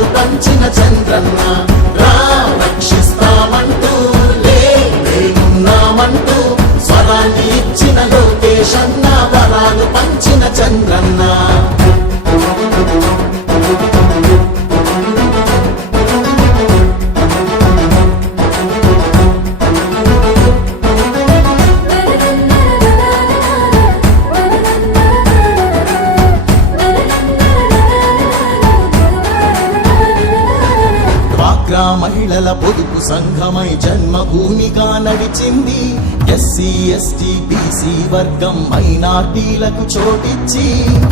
వరాలు పంచిన చంద్రన్న రా రక్షిస్తామంటూ లేనున్నామంటూ స్వరాన్ని ఇచ్చిన లోకేశన్న వరాలు పంచిన చంద్రన్న మహిళల పొదుపు సంఘమై జన్మభూమిగా నడిచింది ఎస్సీ ఎస్టీ బీసీ వర్గం మైనార్టీలకు చోటిచ్చి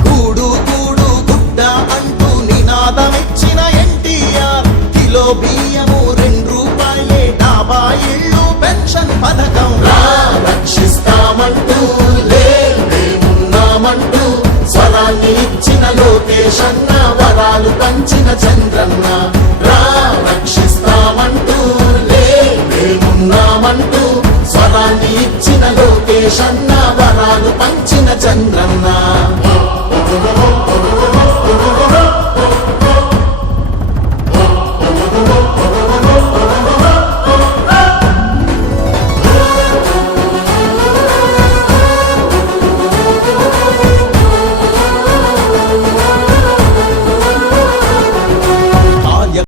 కూడు కూడు గుడ్డ అంటూ నినాదమిచ్చిన ఎన్టీఆర్ కిలో బియ్యము 2 రూపాయలే డాబా ఇళ్ళు పెన్షన్ పథకం రక్షిస్తామంటూ లేమున్నామంటూ స్వరాన్ని ఇచ్చిన లోకేశన్న వరాలు పంచిన చంద్రన్న రక్షిస్తామంటూ లేమున్నామంటూ స్వరాన్ని ఇచ్చిన లోకేశన్న